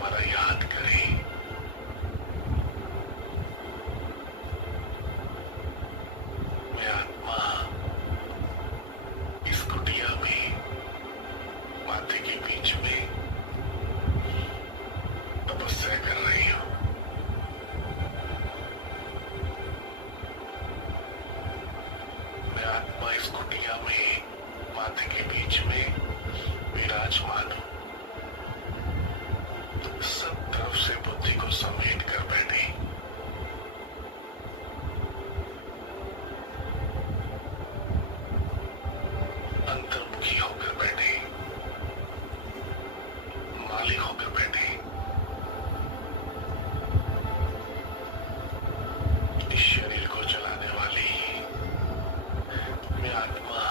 द्वारा याद करें। मैं आत्मा इस कुटिया में माथे के बीच में तपस्या कर रही हूं। मैं आत्मा इस कुटिया में माथे के बीच में विराजमान हूं। सब तरफ से बुद्धि को समेट कर बैठे। अंतर्मुखी होकर बैठे, मालिक होकर बैठे। इस शरीर को चलाने वाली मैं आत्मा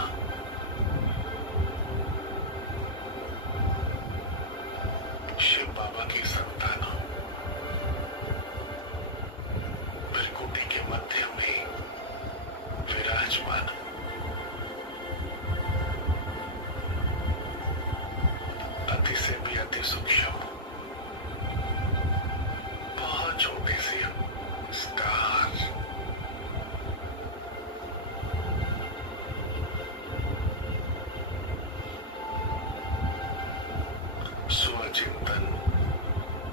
शिव बाबा की संतान हूं। त्रिकुटी के मध्य में विराजमान हूं। अति से भी अति सूक्ष्म, बहुत छोटे से स्टार, स्वचिंतन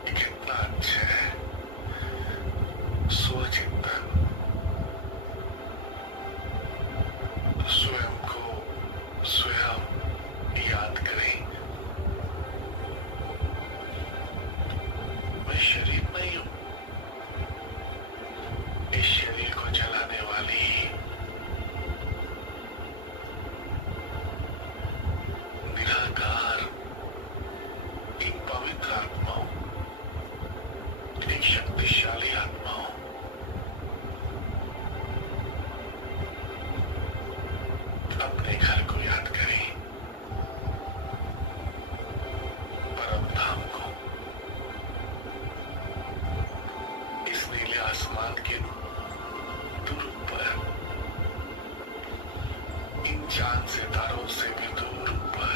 कितना अच्छा है। स्वचिंतन, स्वयं को स्वयं याद करें। मैं शरीर नहीं हूं। इस शरीर को चलाने वाली निराकार एक पवित्र आत्मा हूं, एक शक्तिशाली आत्मा हूं। अपने घर को याद करें, परम धाम को। इस नीले आसमान के दूर पर, इन चांद सितारों से भी दूर पर,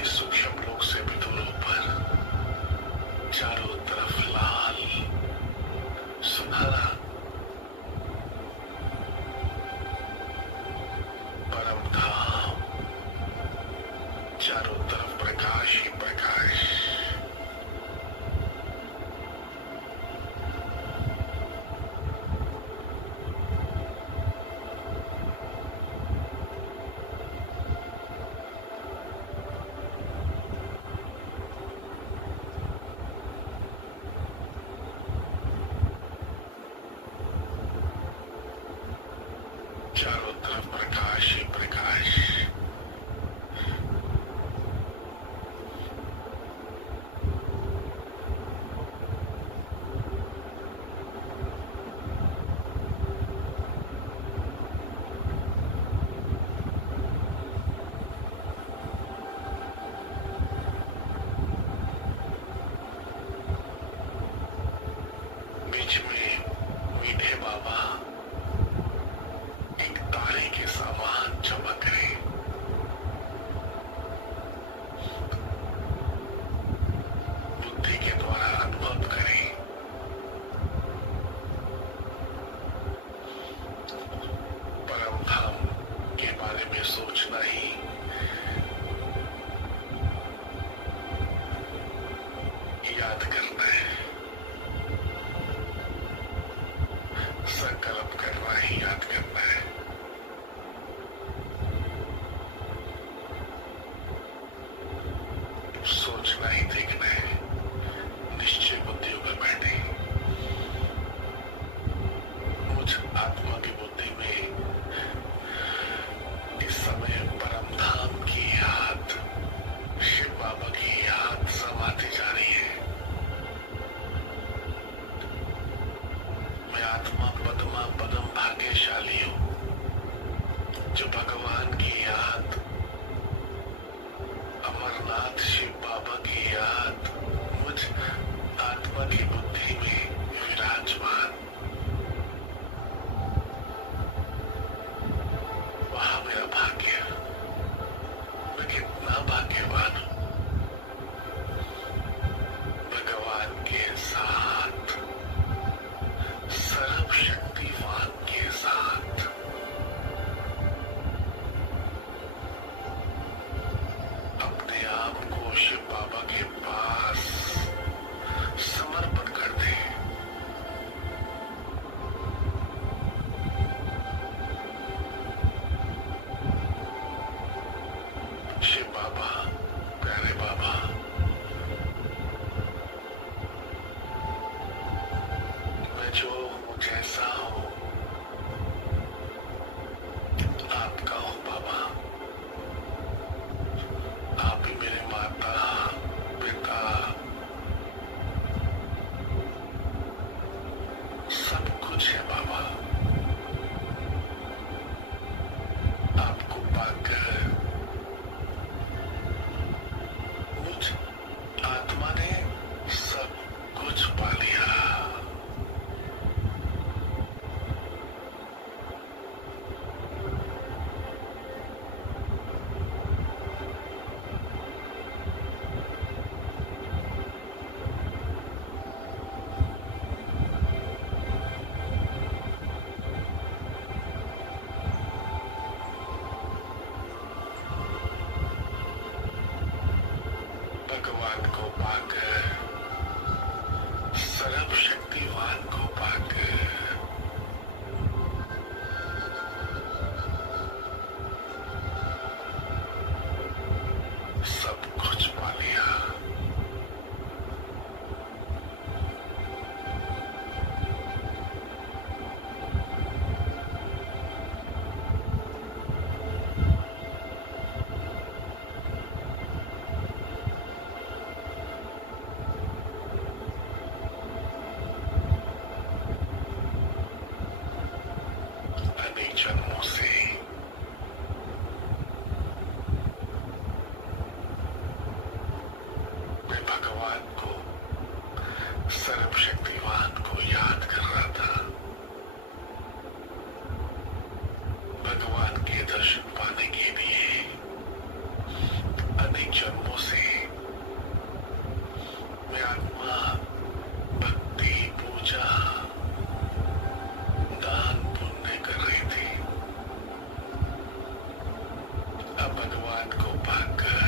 इस सूक्ष्म लोक से भी दूर पर, चारों तरफ लाल सुनहरा परम धाम, चारों तरफ प्रकाश ही प्रकाश। चारों तरफ प्रकाश ही प्रकाश। बीच में मीठे बाबा एक तारे के समान चमक रहे। बुद्धि के द्वारा अनुभव करें। परम धाम के बारे में सोचना ही याद करना है। संकल्प करना ही याद करना है। सोचना ही देखना है। निश्चय बुद्धि होकर बैठे। मुझ आत्मा की बुद्धि में इस समय परम धाम की याद, शिव बाबा की याद समाती जा रही है। मैं आत्मा पद्मा पदम भाग्यशाली हूं, जो भगवान की याद, अमरनाथ शिव बाबा की याद कितना भाग्यवान हूं भगवान के साथ, सर्वशक्तिवान के साथ। अपने आप को शिव बाबा के पास समर्पण कर दे। शिव बाबा, प्यारे बाबा, मैं जो हूं, जैसा हूं, आपका हूं बाबा। आप ही मेरे माता पिता सब कुछ है बाबा। आपको पाकर मुझ आत्मा ने सब कुछ पा लिया। भगवान को पाकर, सर्वशक्तिवान को पाकर सब कुछ पा लिया। अनेक जन्मों से मैं भगवान को, सर्वशक्तिवान को याद कर रहा था। भगवान के दर्शन पाने के लिए अनेक जन्मों से मैं आत्मा भक्ति, पूजा, दान पुण्य कर रही थी। अब भगवान को पाकर,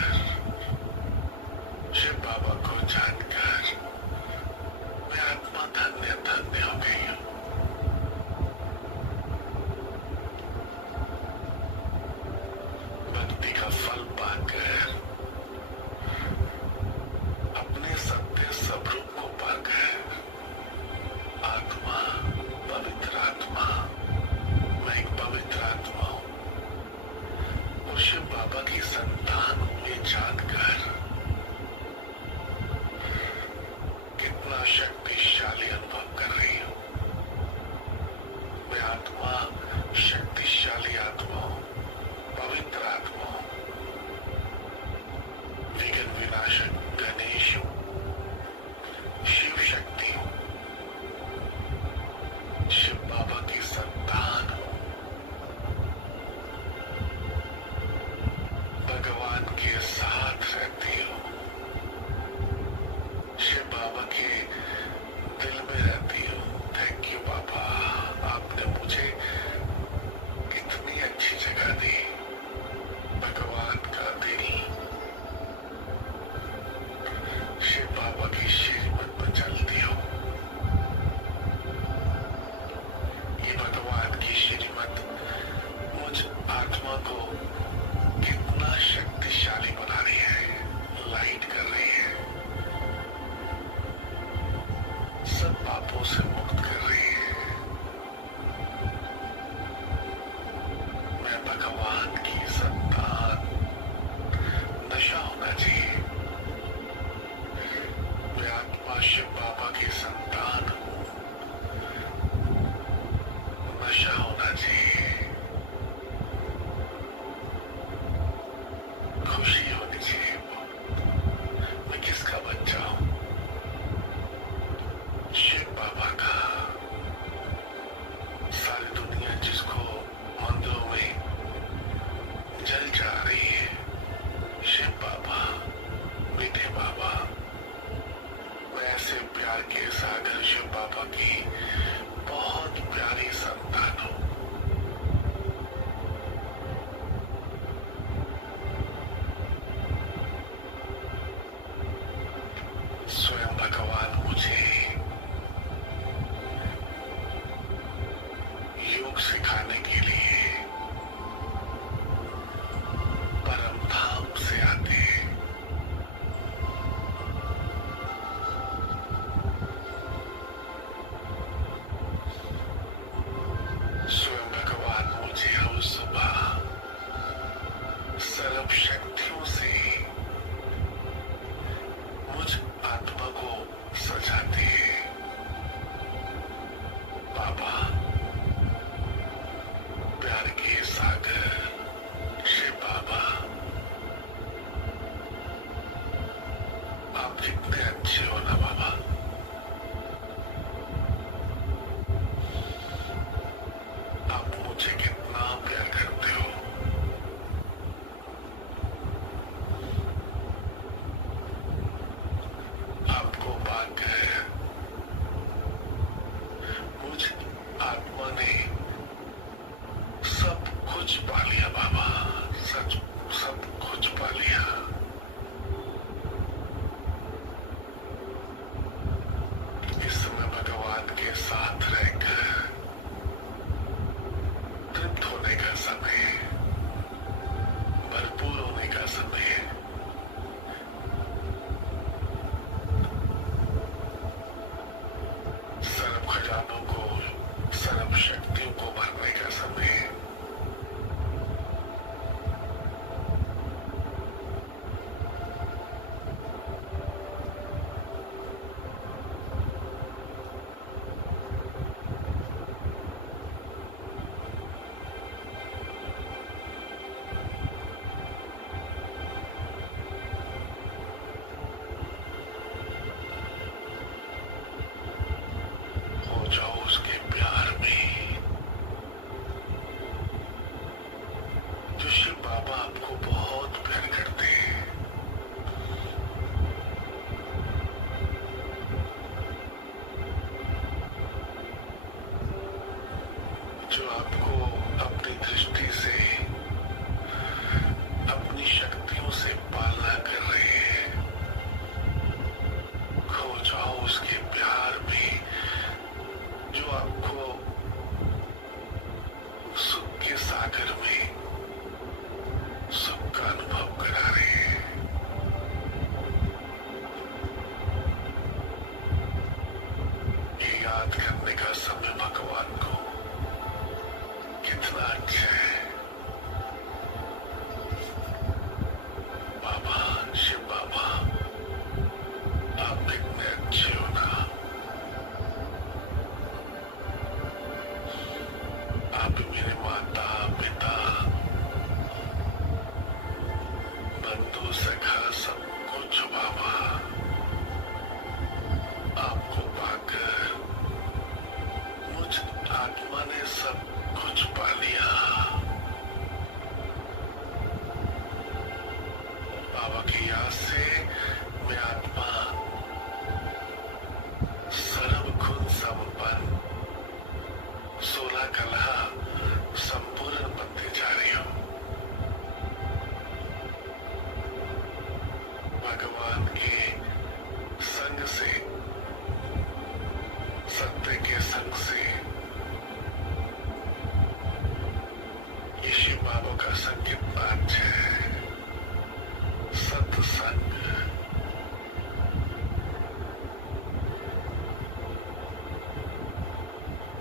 शिव बाबा को जानकर मैं आत्मा धन्य धन्य हो गई हूं। भक्ति का फल पाकर, अपने सत्य स्वरूप को पाकर, आत्मा, पवित्र आत्मा, मैं एक पवित्र आत्मा हूं और शिव बाबा की संतान हूं ये जानकर कितना शक्तिशाली अनुभव कर रही हूं। मैं आत्मा, शक्तिशाली आत्मा हूं, पवित्र आत्मा हूं, विघ्न विनाशक गणेश हूं, शिव शक्ति हूं, शिव बाबा की संतान हूं, भगवान के साथ रहती हूं, शिव बाबा के दिल में रहती हूं। थैंक यू बाबा, आपने मुझे कितनी अच्छी जगह दी। भगवान का दिल शिव बाबा की श्रीमत पर चलती हो। ये भगवान की श्रीमत मुझ आत्मा को कितना शक्तिशाली बना रही है स्वयं भगवान मुझे योग सिखाने के लिए परम धाम से आते हैं। स्वयं भगवान मुझे हर सुबह सर्व शक्तियों से मुझ आत्मा को सजाते हैं। बाबा, प्यार के सागर शिव बाबा, आप कितने अच्छे हो ना बाबा। आप मुझे कितना प्यार करते हो। आपको पाकर मुझ आत्मा ने सब कुछ पा लिया बाबा, सच सब कुछ पा लिया। इस समय भगवान के साथ रहकर तृप्त होने का समय, भरपूर होने का समय है। सर्व खजानों को, सर्व शक्तियों को भरने का समय है। हो जाओ उसके प्यार में, जो शिव बाबा आपको बहुत प्यार करते हैं। जो आपको अपनी दृष्टि से, अपनी शक्तियों से पालना कर रहे हैं। खो जाओ उसके प्यार में, जो आपको सुख के सागर में सुख का अनुभव करा रहे हैं। ये याद करने का समय भगवान को कितना अच्छा है। बाबा, शिव बाबा, आप कितने अच्छे हो ना। आप मेरे माता पिता, बंधु सखा सब कुछ हो बाबा। आपको पाकर मुझ आत्मा ने सब कुछ पा लिया। बाबा की याद से मैं आत्मा सर्व गुण संपन्न, 16 कला संपूर्ण बनती जा रही हूँ। भगवान के संग से, सत्य के संग से, ये शिव बाबा का संग कितना अच्छा है। सत्संग,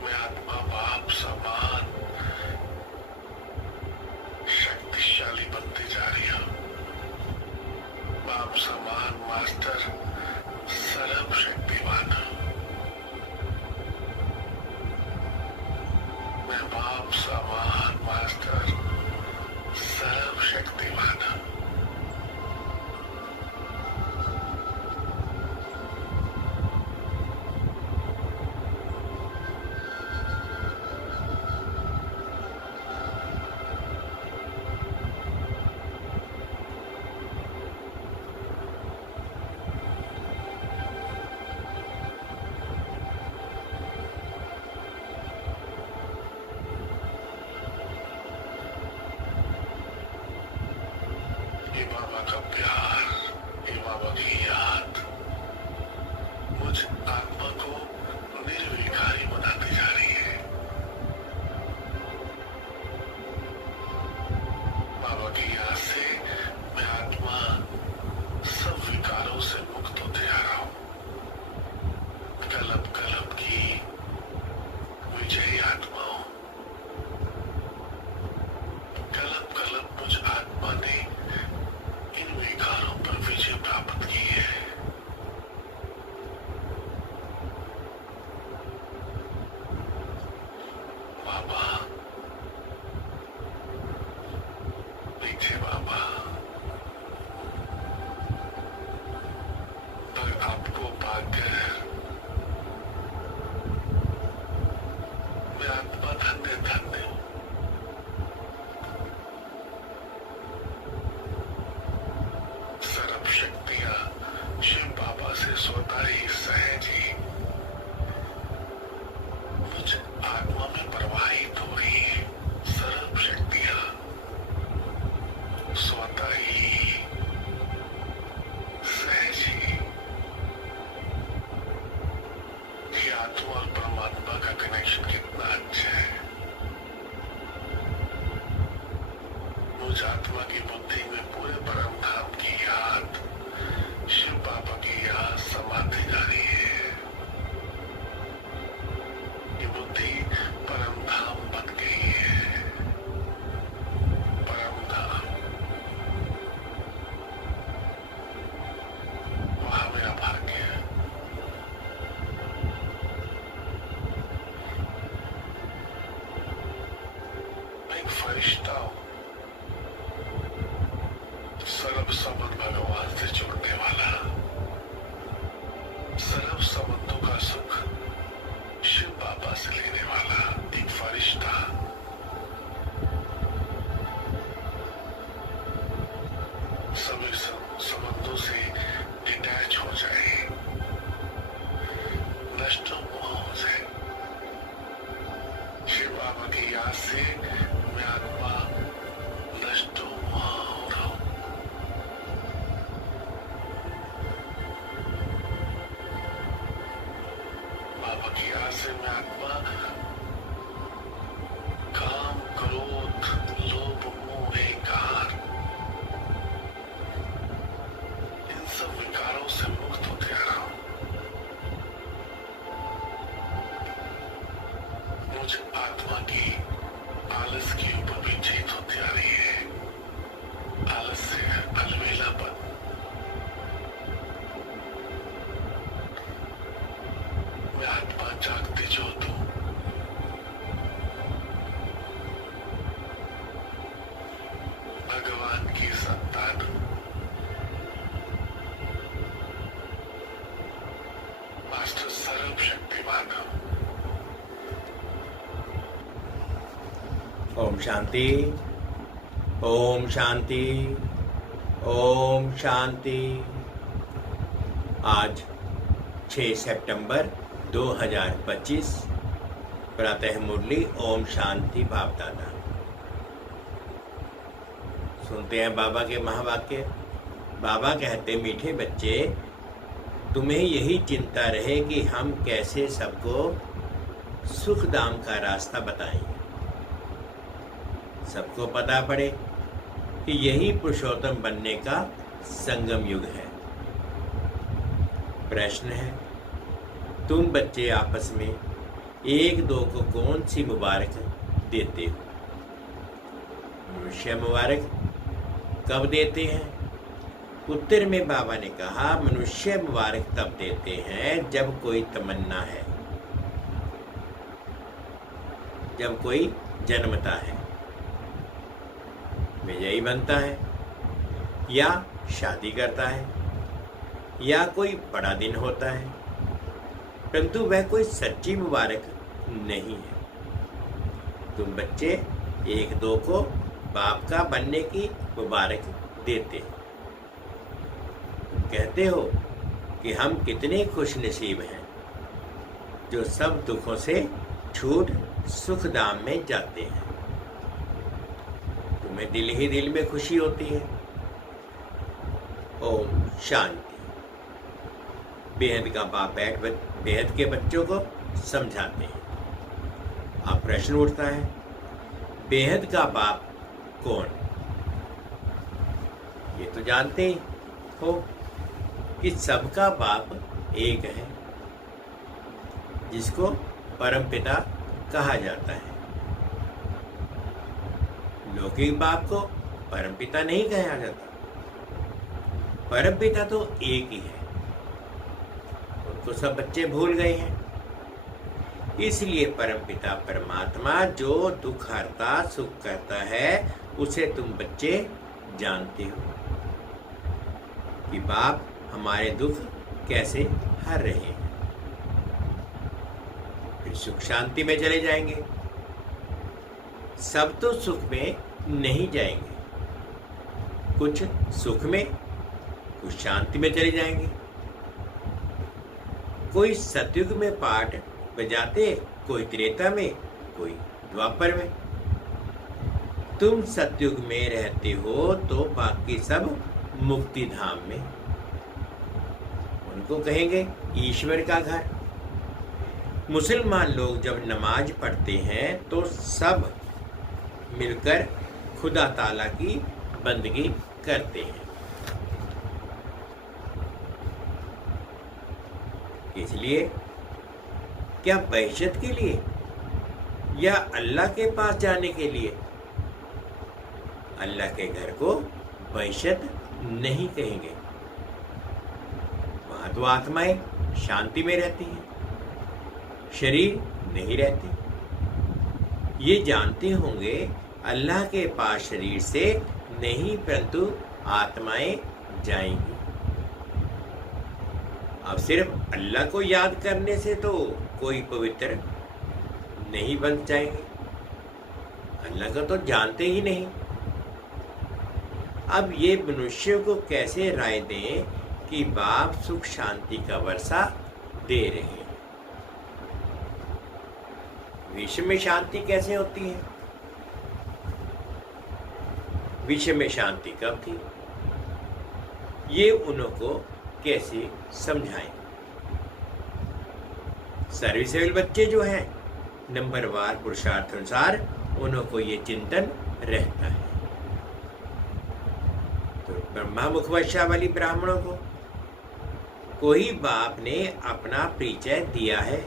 मैं आत्मा बाप समान शक्तिशाली बनती जा रही हूँ। बाप समान मास्टर, सर्व शक्तिवान हूँ। मैं बाप समान मास्टर, सर्व शक्तिवान हूँ। ये बाबा का प्यार, ये बाबा की याद सब संबंध भगवान से जुड़ने वाला, सर्व संबंधों का सुख शिव बाबा से लेने वाला एक फरिश्ता, सभी संबंधों से डिटैच हो जाए, नष्ट हो जाए। शिव बाबा की याद से मैं आत्मा नष्ट हो रहा हूं। बाबा की याद से मैं आत्मा काम, क्रोध, लोभ, मोह, अहंकार, इन सब विकारों से मुक्त होते आ रहा हूं। मुझे आत्मा की आलस के ऊपर भी जीत होती आ रही है। आलस्य, अलवेलापन, मैं आत्मा जागती ज्योत हूं। भगवान की संतान हूं। मास्टर सर्वशक्तिमान हूं। ओम शांति, ओम शांति, ओम शांति। आज 6 सितंबर 2025 प्रातः मुरली ओम शांति भाव दादा। सुनते हैं बाबा के महावाक्य। बाबा कहते, मीठे बच्चे, तुम्हें यही चिंता रहे कि हम कैसे सबको सुख धाम का रास्ता बताएं। सबको पता पड़े कि यही पुरुषोत्तम बनने का संगम युग है। प्रश्न है, तुम बच्चे आपस में एक दो को कौन सी मुबारक देते हो? मनुष्य मुबारक कब देते हैं? उत्तर में बाबा ने कहा, मनुष्य मुबारक तब देते हैं जब कोई तमन्ना है, जब कोई जन्मता है, विजयी बनता है, या शादी करता है, या कोई बड़ा दिन होता है, परंतु वह कोई सच्ची मुबारक नहीं है। तुम बच्चे एक दो को बाप का बनने की मुबारक देते हो। तुम कहते हो कि हम कितने खुश नसीब हैं जो सब दुखों से छूट सुख धाम में जाते हैं। तुम्हें दिल ही दिल में खुशी होती है। ओम शांति। बेहद का बाप बेहद के बच्चों को समझाते हैं। अब प्रश्न उठता है, बेहद का बाप कौन? ये तो जानते ही हो कि सबका बाप एक है, जिसको परमपिता कहा जाता है। लौकिक बाप को परमपिता नहीं कहा जाता। परमपिता तो एक ही है, उनको सब बच्चे भूल गए हैं। इसलिए परमपिता परमात्मा जो दुख हरता सुख करता है, उसे तुम बच्चे जानते हो कि बाप हमारे दुख कैसे हर रहे हैं। फिर सुख शांति में चले जाएंगे। सब तो सुख में नहीं जाएंगे, कुछ सुख में, कुछ शांति में चले जाएंगे। कोई सतयुग में पाठ बजाते, कोई त्रेता में, कोई द्वापर में। तुम सतयुग में रहते हो तो बाकी सब मुक्ति धाम में। उनको कहेंगे ईश्वर का घर। मुसलमान लोग जब नमाज पढ़ते हैं तो सब मिलकर खुदा ताला की बंदगी करते हैं। इसलिए क्या बहशत के लिए या अल्लाह के पास जाने के लिए? अल्लाह के घर को बहशत नहीं कहेंगे। वहां तो आत्माएं शांति में रहती हैं, शरीर नहीं रहते। ये जानते होंगे अल्लाह के पास शरीर से नहीं परंतु आत्माएं जाएंगी। अब सिर्फ अल्लाह को याद करने से तो कोई पवित्र नहीं बन जाएंगे, अल्लाह को तो जानते ही नहीं। अब ये मनुष्यों को कैसे राय दें कि बाप सुख शांति का वर्षा दे रहे हैं? विश्व में शांति कैसे होती है? विश्व में शांति कब थी? ये उनको कैसे समझाएं? सर्विसेबल बच्चे जो हैं, नंबरवार पुरुषार्थ अनुसार उनको ये चिंतन रहता है। तो ब्रह्मा मुखवशावली ब्राह्मणों को कोई बाप ने अपना परिचय दिया है,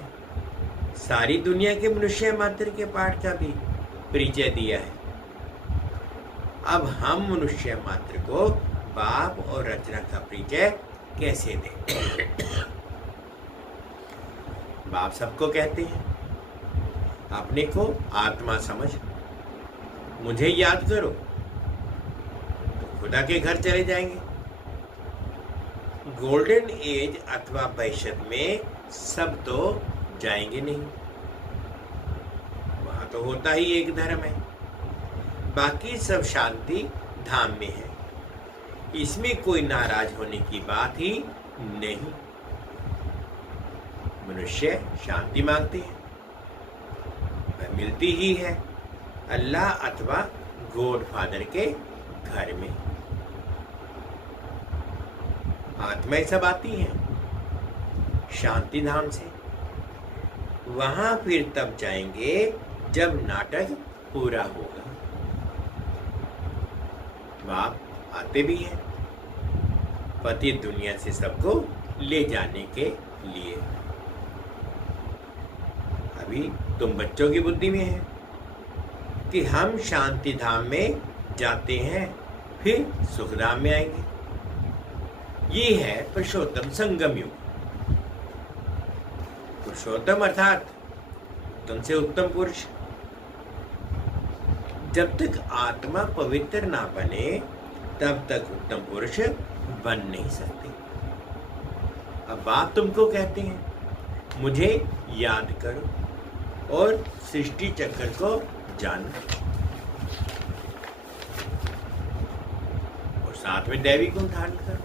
सारी दुनिया के मनुष्य मात्र के पाठ का भी परिचय दिया है। अब हम मनुष्य मात्र को बाप और रचना का परिचय कैसे दें? बाप सबको कहते हैं अपने को आत्मा समझ, मुझे याद करो, तो खुदा के घर चले जाएंगे। गोल्डन एज अथवा भविष्य में सब तो जाएंगे नहीं, वहां तो होता ही एक धर्म है, बाकी सब शांति धाम में है। इसमें कोई नाराज होने की बात ही नहीं। मनुष्य शांति मांगते हैं, वह मिलती ही है अल्लाह अथवा गॉड फादर के घर में। आत्माएं सब आती हैं शांति धाम से, वहां फिर तब जाएंगे जब नाटक पूरा होगा। बाप आते भी हैं पति दुनिया से सबको ले जाने के लिए। अभी तुम बच्चों की बुद्धि में है कि हम शांति धाम में जाते हैं फिर सुख धाम में आएंगे। ये है पुरुषोत्तम संगम युग। पुरुषोत्तम अर्थात तुमसे उत्तम पुरुष। जब तक आत्मा पवित्र ना बने तब तक उत्तम पुरुष बन नहीं सकते। अब बाप तुमको कहते हैं मुझे याद करो और सृष्टि चक्र को जानो, और साथ में दैवी गुण धारण करो।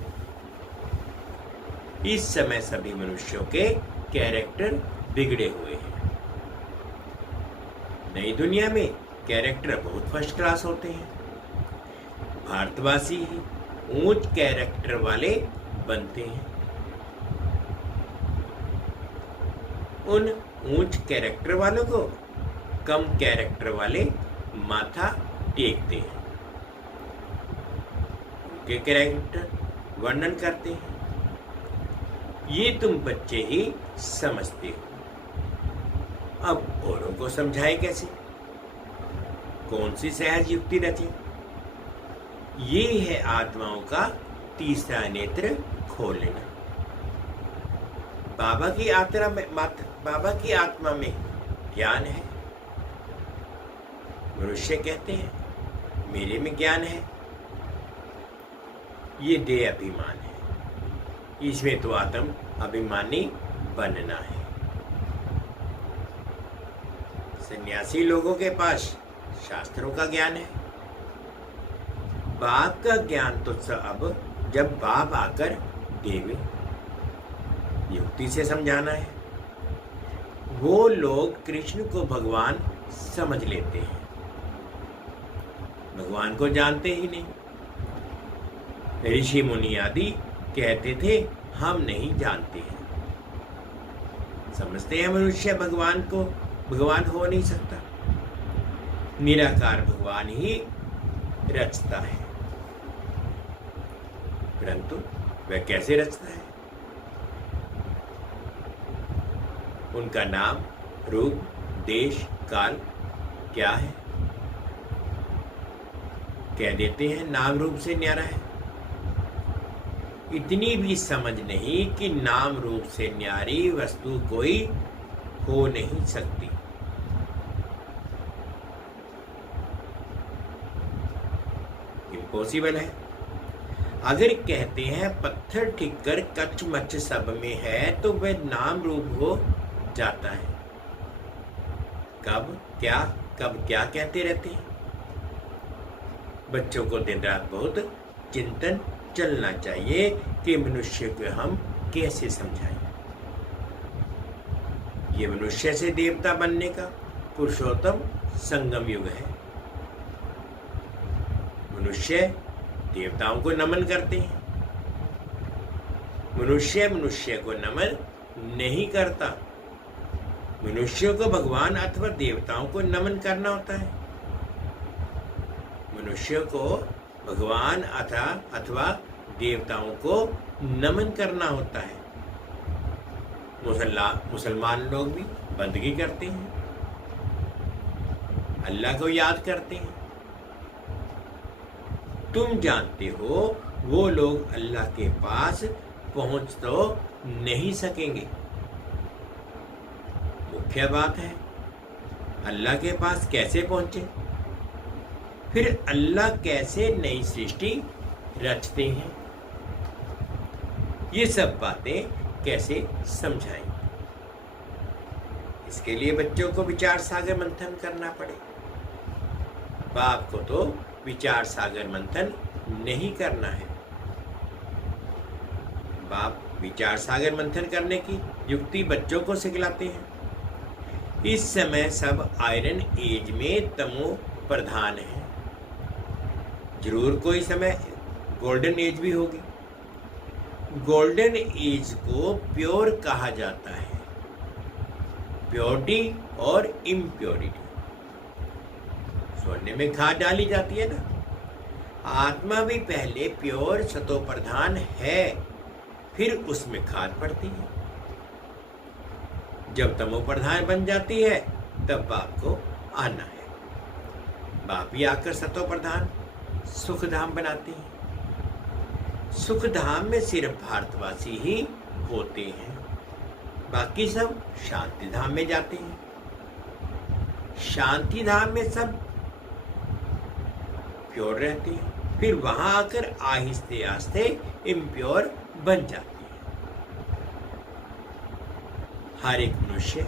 इस समय सभी मनुष्यों के कैरेक्टर बिगड़े हुए हैं। नई दुनिया में कैरेक्टर बहुत फर्स्ट क्लास होते हैं। भारतवासी ही ऊंच कैरेक्टर वाले बनते हैं। उन ऊंच कैरेक्टर वालों को कम कैरेक्टर वाले माथा टेकते हैं, उनके कैरेक्टर वर्णन करते हैं। ये तुम बच्चे ही समझते हो। अब औरों को समझाएं कैसे? कौन सी सहज युक्ति रचे? ये है आत्माओं का तीसरा नेत्र खोल लेना। बाबा की आत्मा में ज्ञान है। मनुष्य कहते हैं मेरे में ज्ञान है, ये देह अभिमान है। इसमें तो आत्म अभिमानी बनना है। सन्यासी लोगों के पास शास्त्रों का ज्ञान है। बाप का ज्ञान तो अब जब बाप आकर देवे, युक्ति से समझाना है। वो लोग कृष्ण को भगवान समझ लेते हैं, भगवान को जानते ही नहीं। ऋषि मुनि आदि कहते थे हम नहीं जानते हैं। समझते हैं मनुष्य भगवान को भगवान हो नहीं सकता, निराकार भगवान ही रचता है। परंतु वह कैसे रचता है? उनका नाम, रूप, देश, काल क्या है? कह देते हैं नाम रूप से न्यारा है। इतनी भी समझ नहीं कि नाम रूप से न्यारी वस्तु कोई हो नहीं सकती। इम्पॉसिबल है। अगर कहते हैं पत्थर ठिक्कर कच मच सब में है, तो वह नाम रूप हो जाता है। कब क्या कहते रहते हैं। बच्चों को दिन रात बहुत चिंतन चलना चाहिए कि मनुष्य को हम कैसे समझाएं। ये मनुष्य से देवता बनने का पुरुषोत्तम संगम युग है। मनुष्य देवताओं को नमन करते हैं, मनुष्य को नमन नहीं करता। मनुष्यों को भगवान अथवा देवताओं को नमन करना होता है। मनुष्य को भगवान अथवा देवताओं को नमन करना होता है। मुसलमान लोग भी बंदगी करते हैं, अल्लाह को याद करते हैं। तुम जानते हो वो लोग अल्लाह के पास पहुंच तो नहीं सकेंगे। मुख्य बात है अल्लाह के पास कैसे पहुंचे, फिर अल्लाह कैसे नई सृष्टि रचते हैं, ये सब बातें कैसे समझाएं। इसके लिए बच्चों को विचार सागर मंथन करना पड़े। बाप को तो विचार सागर मंथन नहीं करना है। बाप विचार सागर मंथन करने की युक्ति बच्चों को सिखलाते हैं। इस समय सब आयरन एज में तमो प्रधान है। जरूर कोई समय गोल्डन एज भी होगी। गोल्डन एज को प्योर कहा जाता है। प्योरिटी और इम्प्योरिटी, सोने में खाद डाली जाती है ना। आत्मा भी पहले प्योर सतो प्रधान है, फिर उसमें खाद पड़ती है। जब तमो प्रधान बन जाती है तब बाप को आना है। बाप ही आकर सतो प्रधान सुखधाम बनाते हैं। सुखधाम में सिर्फ भारतवासी ही होते हैं, बाकी सब शांति धाम में जाते हैं। शांति धाम में सब प्योर रहते हैं, फिर वहां आकर आहिस्ते आहिस्ते इम्प्योर बन जाते हैं। हर एक मनुष्य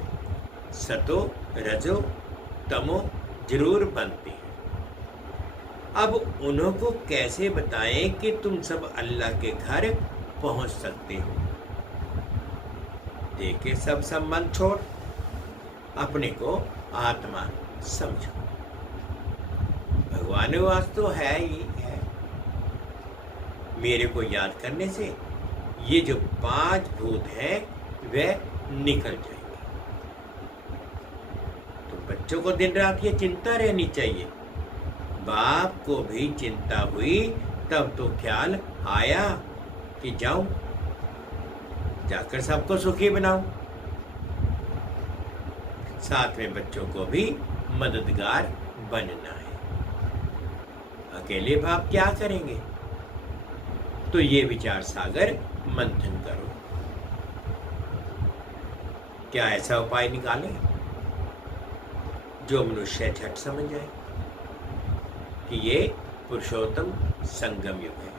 सतो रजो तमो जरूर बनते हैं। अब उन्हों को कैसे बताएं कि तुम सब अल्लाह के घर पहुंच सकते हो। देखे सब संबंध छोड़ अपने को आत्मा समझो। भगवानवास तो है ही है। मेरे को याद करने से ये जो 5 भूत हैं वह निकल जाएंगे। तो बच्चों को दिन रात ये चिंता रहनी चाहिए। बाप को भी चिंता हुई तब तो ख्याल आया कि जाऊं, जाकर सबको सुखी बनाऊं। साथ में बच्चों को भी मददगार बनना है। अकेले बाप क्या करेंगे। तो ये विचार सागर मंथन करो। क्या ऐसा उपाय निकालें जो मनुष्य झट समझ जाए कि ये पुरुषोत्तम संगम युग है।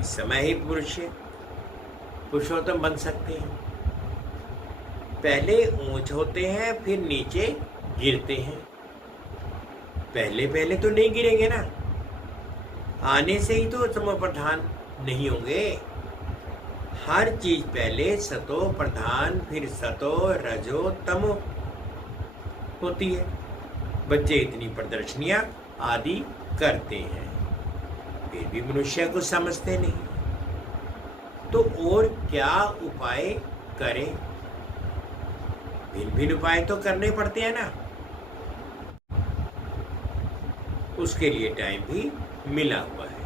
इस समय ही मनुष्य पुरुषोत्तम बन सकते हैं। पहले ऊंच होते हैं, फिर नीचे गिरते हैं। पहले तो नहीं गिरेंगे ना। आने से ही तो तमो प्रधान नहीं होंगे। हर चीज पहले सतो प्रधान, फिर सतो रजो तमो होती है। बच्चे इतनी प्रदर्शनियां आदि करते हैं, फिर भी मनुष्य को समझते नहीं। तो और क्या उपाय करें। भिन्न उपाय तो करने पड़ते हैं ना। उसके लिए टाइम भी मिला हुआ है।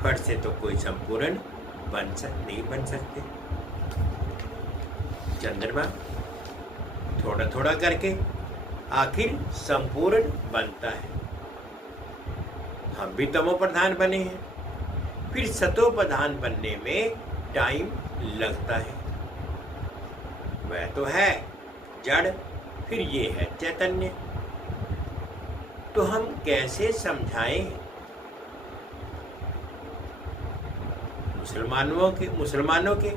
फट से तो कोई संपूर्ण नहीं बन सकते। चंद्रमा थोड़ा थोड़ा करके आखिर संपूर्ण बनता है। हम भी तमो प्रधान बने हैं, फिर सतो प्रधान बनने में टाइम लगता है। वह तो है जड़, फिर ये है चैतन्य। तो हम कैसे समझाएं मुसलमानों के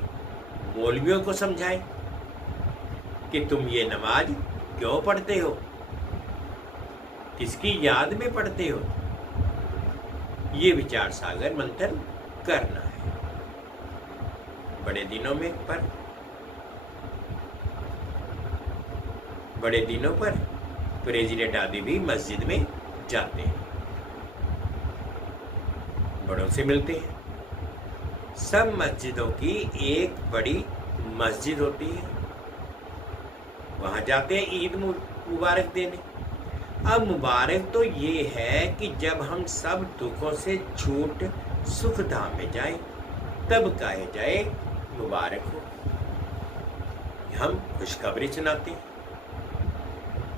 मौलवियों को समझाएं कि तुम ये नमाज क्यों पढ़ते हो, किसकी याद में पढ़ते हो। ये विचार सागर मंथन करना है बड़े दिनों पर प्रेसिडेंट आदि भी मस्जिद में जाते हैं, बड़ों से मिलते हैं। सब मस्जिदों की एक बड़ी मस्जिद होती है, वहां जाते हैं ईद मुबारक देने। अब मुबारक तो ये है कि जब हम सब दुखों से छूट सुख धाम में जाएं, तब कहे जाए मुबारक हो। हम खुशखबरी सुनाते हैं,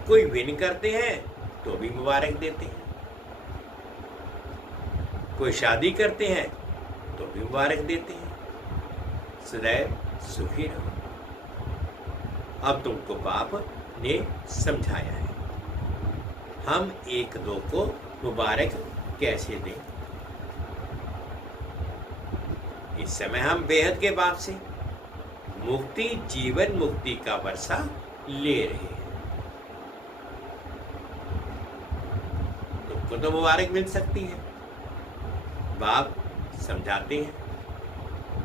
कोई विन करते हैं तो भी मुबारक देते हैं, कोई शादी करते हैं तो भी मुबारक देते हैं, सदैव सुखी रहो। अब तुमको बाप ने समझाया है, हम एक दो को मुबारक कैसे दें। इस समय हम बेहद के बाप से मुक्ति, जीवन मुक्ति का वर्षा ले रहे हैं। तुमको तो मुबारक मिल सकती है, बाप समझाते हैं,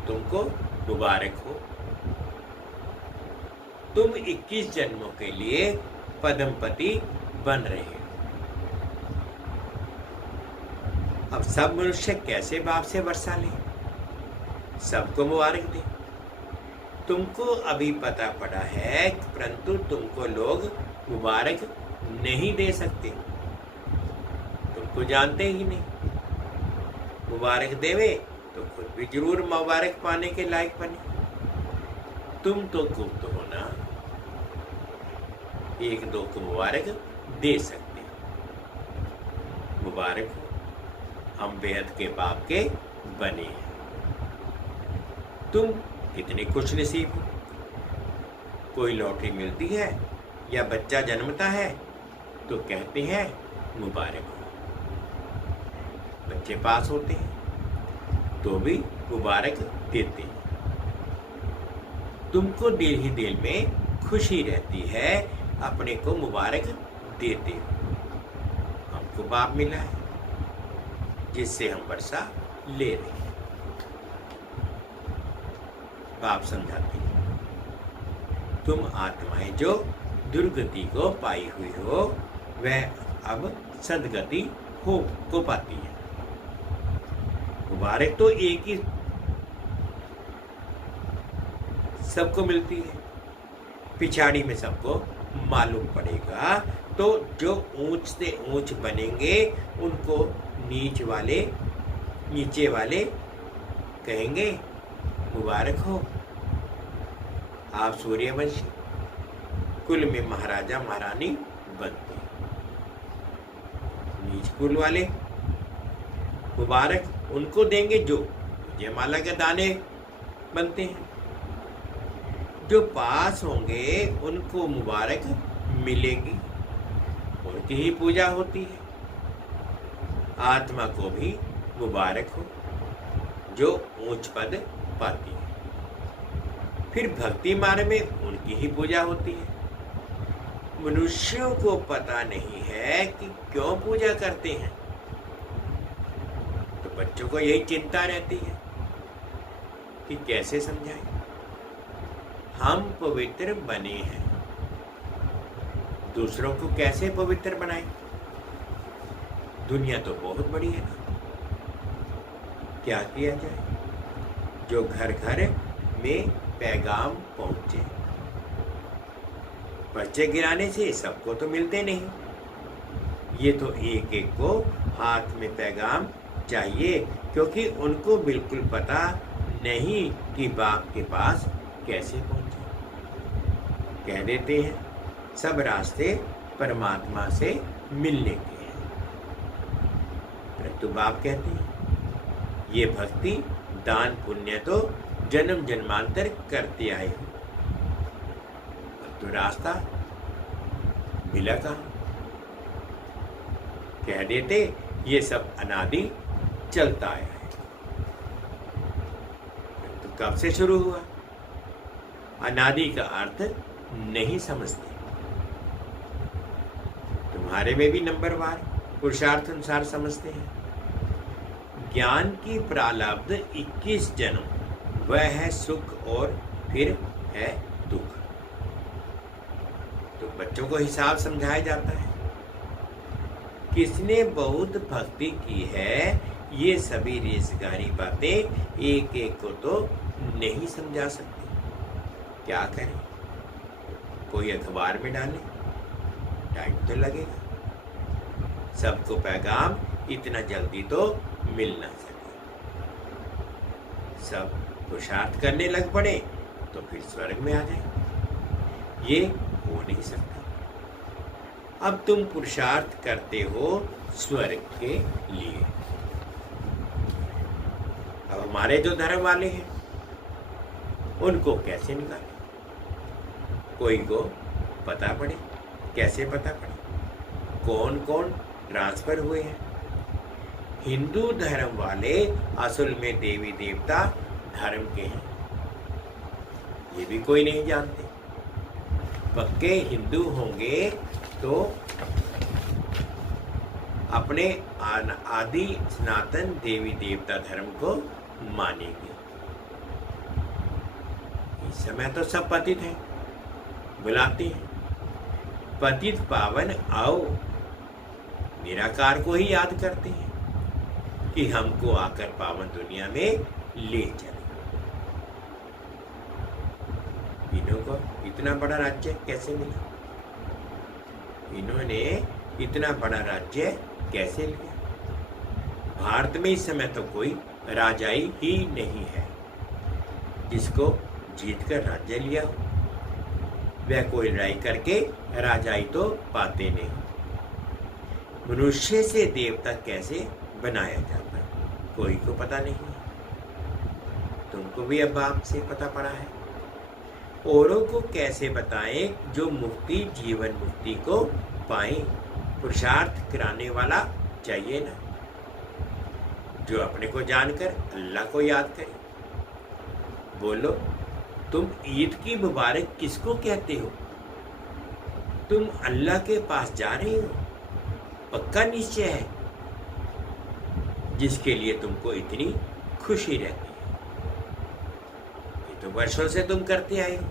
तुमको मुबारक हो। तुम 21 जन्मों के लिए पद्मपति बन रहे हो। अब सब मनुष्य कैसे बाप से वर्षा लें, सबको मुबारक दे। तुमको अभी पता पड़ा है, परंतु तुमको लोग मुबारक नहीं दे सकते, तुमको जानते ही नहीं। मुबारक देवे तो खुद भी जरूर मुबारक पाने के लायक बने। तुम तो गुप्त हो ना, एक दो को मुबारक दे सकते। मुबारक हो, हम बेहद के बाप के बने हैं। तुम कितने खुश नसीब हो। कोई लॉटरी मिलती है या बच्चा जन्मता है तो कहते हैं मुबारक हो। बच्चे पास होते हैं तो भी मुबारक देते हैं। तुमको दिल ही दिल में खुशी रहती है, अपने को मुबारक देते हो। हमको बाप मिला है जिससे हम वर्षा ले रहे हैं। बाप समझाते हैं, तुम आत्माएं जो दुर्गति को पाई हुई हो, वह अब सदगति को पाती है। मुबारक तो एक ही सबको मिलती है, पिछाड़ी में सबको मालूम पड़ेगा। तो जो ऊंच से ऊंच बनेंगे उनको नीचे वाले कहेंगे मुबारक हो, आप सूर्यवंशी कुल में महाराजा महारानी बनते हैं। नीच कुल वाले मुबारक उनको देंगे जो जयमाला के दाने बनते हैं। जो पास होंगे उनको मुबारक मिलेगी, उनकी ही पूजा होती है। आत्मा को भी मुबारक हो जो ऊंच पद पाती है। फिर भक्ति मार्ग में उनकी ही पूजा होती है। मनुष्यों को पता नहीं है कि क्यों पूजा करते हैं, तो बच्चों को यही चिंता रहती है कि कैसे समझाएं। हम पवित्र बने हैं, दूसरों को कैसे पवित्र बनाएं। दुनिया तो बहुत बड़ी है ना, क्या किया जाए जो घर घर में पैगाम पहुंचे। पर्चे गिराने से सबको तो मिलते नहीं, ये तो एक एक को हाथ में पैगाम चाहिए, क्योंकि उनको बिल्कुल पता नहीं कि बाप के पास कैसे पहुंचे। कह देते हैं सब रास्ते परमात्मा से मिलने के हैं, परंतु बाप कहते हैं ये भक्ति दान पुण्य तो जन्म जन्मांतर करते आए हो, तो रास्ता मिला कहाँ। कह देते ये सब अनादि चलता आया है। कब से शुरू हुआ? अनादि का अर्थ नहीं समझते। तुम्हारे में भी नंबरवार पुरुषार्थ अनुसार समझते हैं। ज्ञान की प्रारब्ध 21 जन्म, वह है सुख और फिर है दुख। तो बच्चों को हिसाब समझाया जाता है। किसने बहुत भक्ति की है, ये सभी रेसगारी बातें एक एक को तो नहीं समझा सकते। क्या करें? कोई अखबार में डाले, टाइम तो लगेगा। सबको पैगाम इतना जल्दी तो मिल ना सके। सब पुरुषार्थ करने लग पड़े तो फिर स्वर्ग में आ जाए। ये हो नहीं सकता। अब तुम पुरुषार्थ करते हो स्वर्ग के लिए। अब हमारे जो धर्म वाले हैं उनको कैसे निकालें? कोई को पता पड़े। कैसे पता पड़े? कौन कौन ट्रांसफर हुए हैं? हिंदू धर्म वाले असल में देवी देवता धर्म के हैं, ये भी कोई नहीं जानते। पक्के हिंदू होंगे तो अपने आदि सनातन देवी देवता धर्म को मानेंगे। इस समय तो सब पतित हैं, बुलाते हैं, पतित पावन आओ। निराकार को ही याद करते हैं कि हमको आकर पावन दुनिया में ले चले। इन्हों को इतना बड़ा राज्य कैसे मिला? इन्होंने इतना बड़ा राज्य कैसे लिया? भारत में इस समय तो कोई राजाई ही नहीं है जिसको जीतकर राज्य लिया हो। वह कोई लड़ाई करके राजाई तो पाते नहीं। मनुष्य से देवता कैसे बनाया जाता है कोई को पता नहीं। तुमको भी अब आपसे पता पड़ा है। औरों को कैसे बताएं जो मुक्ति जीवन मुक्ति को पाएं? पुरुषार्थ कराने वाला चाहिए ना, जो अपने को जानकर अल्लाह को याद करे। बोलो, तुम ईद की मुबारक किसको कहते हो? तुम अल्लाह के पास जा रहे हो, पक्का निश्चय है, जिसके लिए तुमको इतनी खुशी रहती है। ये तो वर्षों से तुम करते आए हो।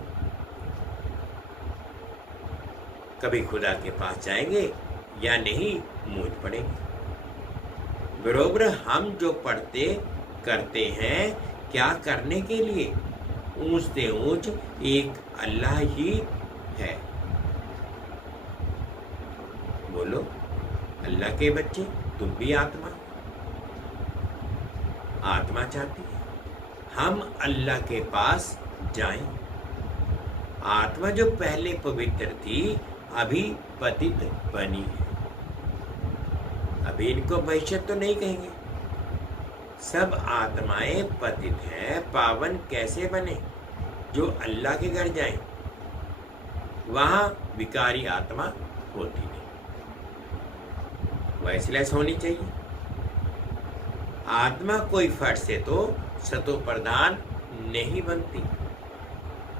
कभी खुदा के पास जाएंगे या नहीं मूझ पड़ेंगे। बरोबर हम जो पढ़ते करते हैं, क्या करने के लिए? ऊंच से ऊंच एक अल्लाह ही है। बोलो, अल्लाह के बच्चे, तुम भी आत्मा चाहती है हम अल्लाह के पास जाएं। आत्मा जो पहले पवित्र थी अभी पतित बनी है। अभी इनको भविष्य तो नहीं कहेंगे। सब आत्माएं पतित हैं। पावन कैसे बने? जो अल्लाह के घर जाएं, वहां विकारी आत्मा होती नहीं, वैसलेस होनी चाहिए। आत्मा कोई फट से तो सतो प्रधान नहीं बनती।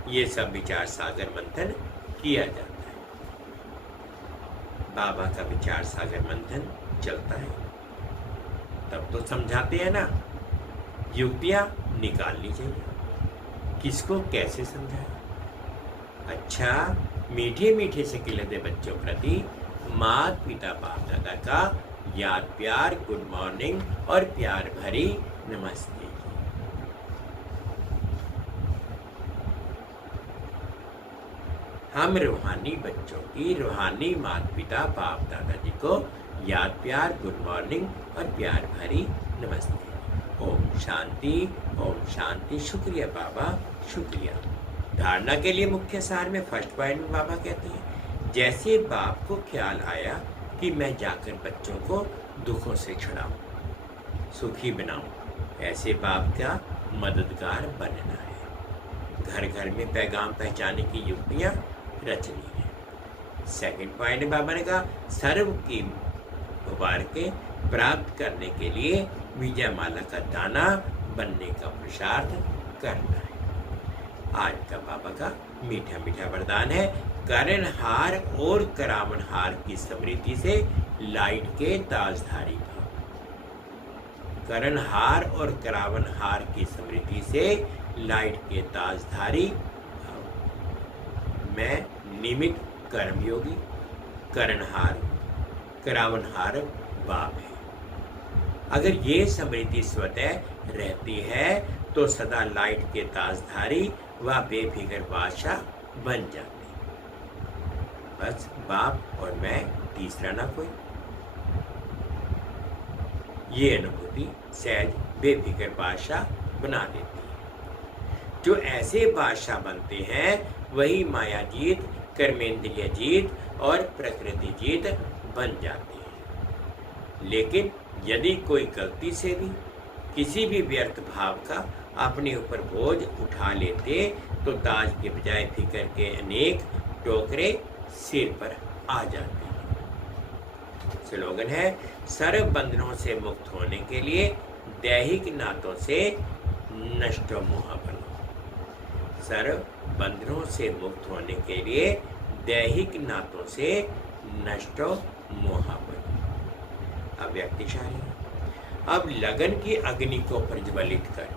ये सब विचार सागर मंथन किया जाता है। बाबा का विचार सागर मंथन चलता है, तब तो समझाते हैं ना। युक्तियां निकालनी चाहिए, किसको कैसे समझाए। अच्छा, मीठे मीठे से खिलते बच्चों प्रति माता पिता बाप दादा का याद प्यार, गुड मॉर्निंग और प्यार भरी नमस्ते। हम रूहानी बच्चों की रूहानी माता पिता बाप दादाजी को याद प्यार, गुड मॉर्निंग और प्यार भरी नमस्ते। ओम शांति, ओम शांति। शुक्रिया बाबा, शुक्रिया। धारणा के लिए मुख्य सार में फर्स्ट पॉइंट में बाबा कहते हैं, जैसे बाप को ख्याल आया कि मैं जाकर बच्चों को दुखों से छुड़ाऊं, सुखी बनाऊं, ऐसे बाप का मददगार बनना है। घर घर में पैगाम पहुंचाने की युक्तियां रचनी है। सेकंड पॉइंट बाबा ने कहा, सर्व की मुबारकें प्राप्त करने के लिए विजय माला का दाना बनने का पुरुषार्थ करना है। आज का बाबा का मीठा मीठा वरदान है, करणहार और करावनहार की स्मृति से लाइट के ताजधारी भव। करणहार और करावनहार की स्मृति से लाइट के ताजधारी भव। मैं निमित्त कर्मयोगी, करणहार करावनहार बाप है। अगर ये स्मृति स्वतः रहती है तो सदा लाइट के ताजधारी व बेफिक्र बादशाह बन जाते। बस बाप और मैं, तीसरा ना कोई। ये अनुभूति सहज बेफिक्र बादशाह बना देती है। जो ऐसे बादशाह बनते हैं वही माया जीत, कर्मेंद्रिय जीत और प्रकृति जीत बन जाती है। लेकिन यदि कोई गलती से भी किसी भी व्यर्थ भाव का अपने ऊपर बोझ उठा लेते तो ताज के बजाय फिक्र के अनेक टोकरे सिर पर आ जाते हैं। स्लोगन है, सर्व बंधनों से मुक्त होने के लिए दैहिक नातों से नष्टो मोह बनो। सर्व बंधनों से मुक्त होने के लिए दैहिक नातों से नष्टो मोह बनो। अब व्यक्तिशाली, अब लगन की अग्नि को प्रज्वलित कर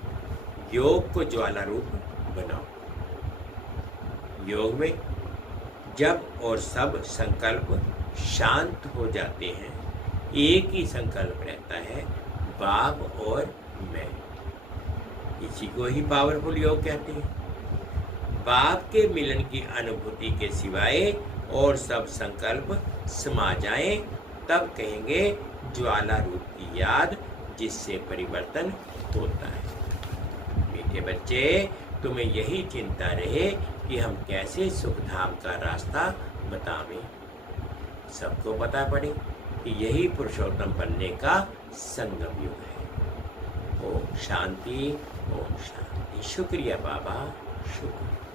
योग को ज्वाला रूप बनाओ। योग में जब और सब संकल्प शांत हो जाते हैं, एक ही संकल्प रहता है, बाप और मैं। इसी को ही पावरफुल योग कहते हैं। बाप के मिलन की अनुभूति के सिवाय और सब संकल्प समा जाएं, तब कहेंगे ज्वाला रूप की याद जिससे परिवर्तन होता है। मीठे बच्चे, तुम्हें यही चिंता रहे कि हम कैसे सुखधाम का रास्ता बतावें। सबको पता पड़े कि यही पुरुषोत्तम बनने का संगम युग है। ओम शांति, ओम शांति। शुक्रिया बाबा, शुक्रिया।